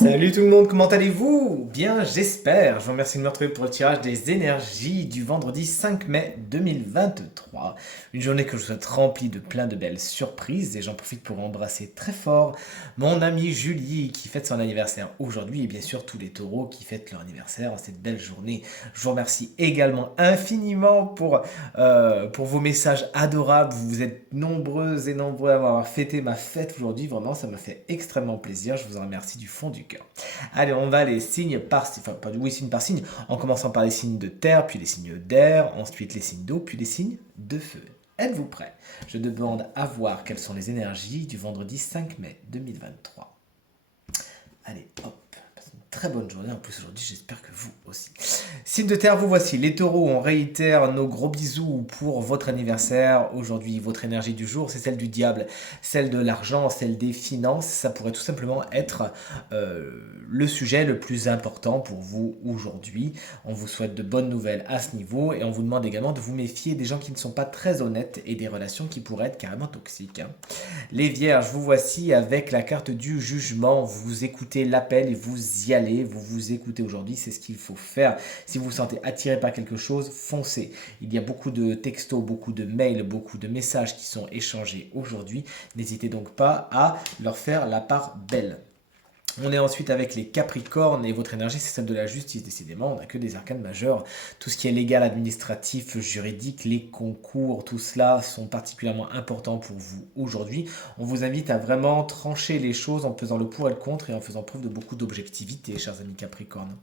Salut tout le monde, comment allez-vous? Bien, j'espère. Je vous remercie de me retrouver pour le tirage des énergies du vendredi 5 mai 2023. Une journée que je vous souhaite remplie de plein de belles surprises et j'en profite pour embrasser très fort mon amie Julie qui fête son anniversaire aujourd'hui et bien sûr tous les taureaux qui fêtent leur anniversaire en cette belle journée. Je vous remercie également infiniment pour vos messages adorables. Vous êtes nombreuses et nombreux à avoir fêté ma fête aujourd'hui. Vraiment, ça m'a fait extrêmement plaisir. Je vous en remercie du fond du cœur. Allez, on va les signes par signe, enfin pas oui, signe par signe, en commençant par les signes de terre, puis les signes d'air, ensuite les signes d'eau, puis les signes de feu. Êtes-vous prêts? Je demande à voir quelles sont les énergies du vendredi 5 mai 2023. Allez, hop. Passez une très bonne journée en plus aujourd'hui, j'espère que vous aussi. Signe de terre, vous voici. Les taureaux, on réitère nos gros bisous pour votre anniversaire. Aujourd'hui, votre énergie du jour, c'est celle du diable, celle de l'argent, celle des finances. Ça pourrait tout simplement être le sujet le plus important pour vous aujourd'hui. On vous souhaite de bonnes nouvelles à ce niveau et on vous demande également de vous méfier des gens qui ne sont pas très honnêtes et des relations qui pourraient être carrément toxiques. Les vierges, vous voici avec la carte du jugement. Vous écoutez l'appel et vous y allez. Vous vous écoutez aujourd'hui, c'est ce qu'il faut faire. Si vous vous sentez attiré par quelque chose, foncez. Il y a beaucoup de textos, beaucoup de mails, beaucoup de messages qui sont échangés aujourd'hui. N'hésitez donc pas à leur faire la part belle. On est ensuite avec les Capricornes et votre énergie c'est celle de la justice décidément, on n'a que des arcanes majeurs. Tout ce qui est légal, administratif, juridique, les concours, tout cela sont particulièrement importants pour vous aujourd'hui. On vous invite à vraiment trancher les choses en pesant le pour et le contre et en faisant preuve de beaucoup d'objectivité, chers amis Capricornes.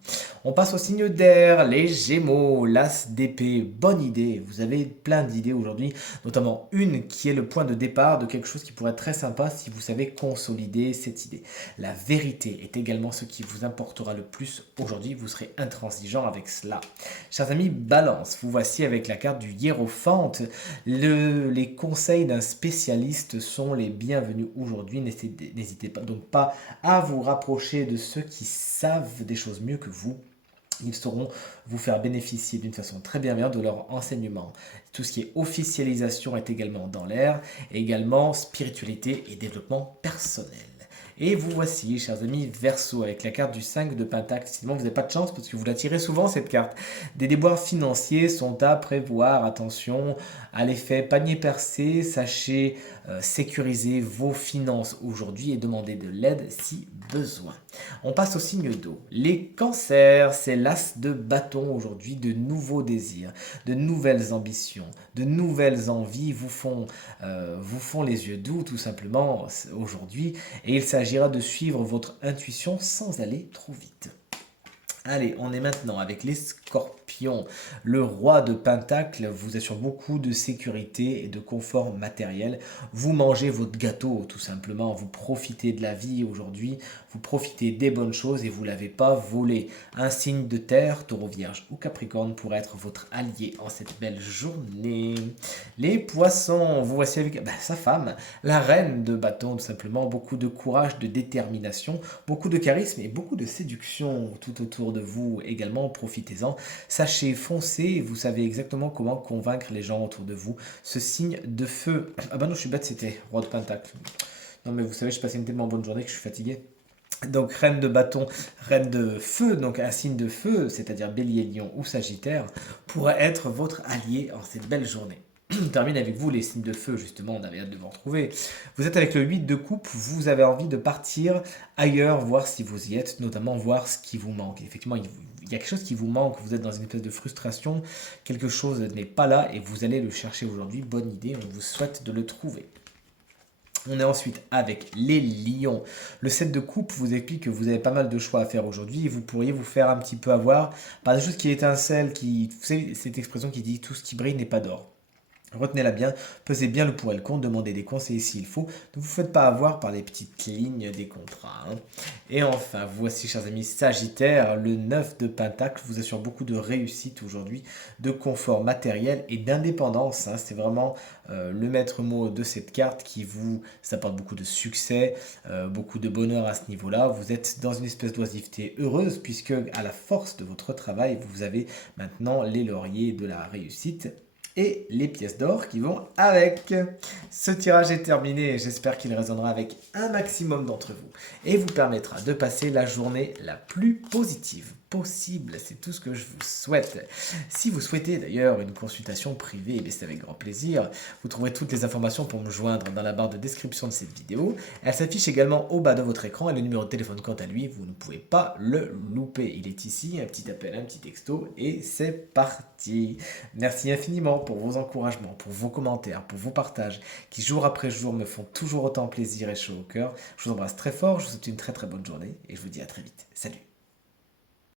On passe au signe d'air, les Gémeaux, l'As d'épée, bonne idée, vous avez plein d'idées aujourd'hui, notamment une qui est le point de départ de quelque chose qui pourrait être très sympa si vous savez consolider cette idée. La vérité est également ce qui vous importera le plus aujourd'hui. Vous serez intransigeant avec cela. Chers amis, balance. Vous voici avec la carte du hiérophante. Les conseils d'un spécialiste sont les bienvenus aujourd'hui. N'hésitez pas donc pas à vous rapprocher de ceux qui savent des choses mieux que vous. Ils sauront vous faire bénéficier d'une façon très bienveillante de leur enseignement. Tout ce qui est officialisation est également dans l'air, et également spiritualité et développement personnel. Et vous voici, chers amis, Verseau, avec la carte du 5 de Pentacle. Sinon, vous n'avez pas de chance parce que vous la tirez souvent, cette carte. Des déboires financiers sont à prévoir. Attention à l'effet panier percé. Sachez sécuriser vos finances aujourd'hui et demander de l'aide si besoin. On passe au signe d'eau. Les cancers, c'est l'as de bâton aujourd'hui, de nouveaux désirs, de nouvelles ambitions, de nouvelles envies vous font les yeux doux tout simplement aujourd'hui et il s'agira de suivre votre intuition sans aller trop vite. Allez, on est maintenant avec les scorpions. Le roi de Pentacle vous assure beaucoup de sécurité et de confort matériel. Vous mangez votre gâteau tout simplement. Vous profitez de la vie aujourd'hui. Vous profitez des bonnes choses et vous ne l'avez pas volé. Un signe de terre, taureau vierge ou capricorne pourrait être votre allié en cette belle journée. Les poissons, vous voici avec sa femme, la reine de bâton tout simplement. Beaucoup de courage, de détermination, beaucoup de charisme et beaucoup de séduction tout autour de vous également, profitez-en. Sachez foncer, vous savez exactement comment convaincre les gens autour de vous. Ce signe de feu. Ah bah non, je suis bête, c'était roi de Pentacle. Non mais vous savez, je passais une tellement bonne journée que je suis fatigué. Donc reine de bâton, reine de feu, donc un signe de feu, c'est-à-dire bélier, lion ou sagittaire, pourrait être votre allié en cette belle journée. On termine avec vous les signes de feu, justement, on avait hâte de vous retrouver. Vous êtes avec le 8 de coupe, vous avez envie de partir ailleurs, voir si vous y êtes, notamment voir ce qui vous manque. Effectivement, il y a quelque chose qui vous manque, vous êtes dans une espèce de frustration, quelque chose n'est pas là et vous allez le chercher aujourd'hui. Bonne idée, on vous souhaite de le trouver. On est ensuite avec les lions. Le 7 de coupe vous explique que vous avez pas mal de choix à faire aujourd'hui et vous pourriez vous faire un petit peu avoir par des choses qui étincellent, vous savez, cette expression qui dit tout ce qui brille n'est pas d'or. Retenez-la bien, pesez bien le pour et le contre, demandez des conseils s'il faut. Ne vous faites pas avoir par les petites lignes des contrats. Et enfin, voici, chers amis Sagittaire, le 9 de Pentacle vous assure beaucoup de réussite aujourd'hui, de confort matériel et d'indépendance. C'est vraiment le maître mot de cette carte qui vous apporte beaucoup de succès, beaucoup de bonheur à ce niveau-là. Vous êtes dans une espèce d'oisiveté heureuse puisque à la force de votre travail, vous avez maintenant les lauriers de la réussite. et les pièces d'or qui vont avec. Ce tirage est terminé et j'espère qu'il résonnera avec un maximum d'entre vous et vous permettra de passer la journée la plus positive possible. C'est tout ce que je vous souhaite. Si vous souhaitez d'ailleurs une consultation privée, c'est avec grand plaisir. Vous trouverez toutes les informations pour me joindre dans la barre de description de cette vidéo. Elle s'affiche également au bas de votre écran et le numéro de téléphone quant à lui, vous ne pouvez pas le louper. Il est ici, un petit appel, un petit texto et c'est parti. Merci infiniment pour vos encouragements, pour vos commentaires, pour vos partages qui jour après jour me font toujours autant plaisir et chaud au cœur. Je vous embrasse très fort, je vous souhaite une très très bonne journée et je vous dis à très vite. Salut!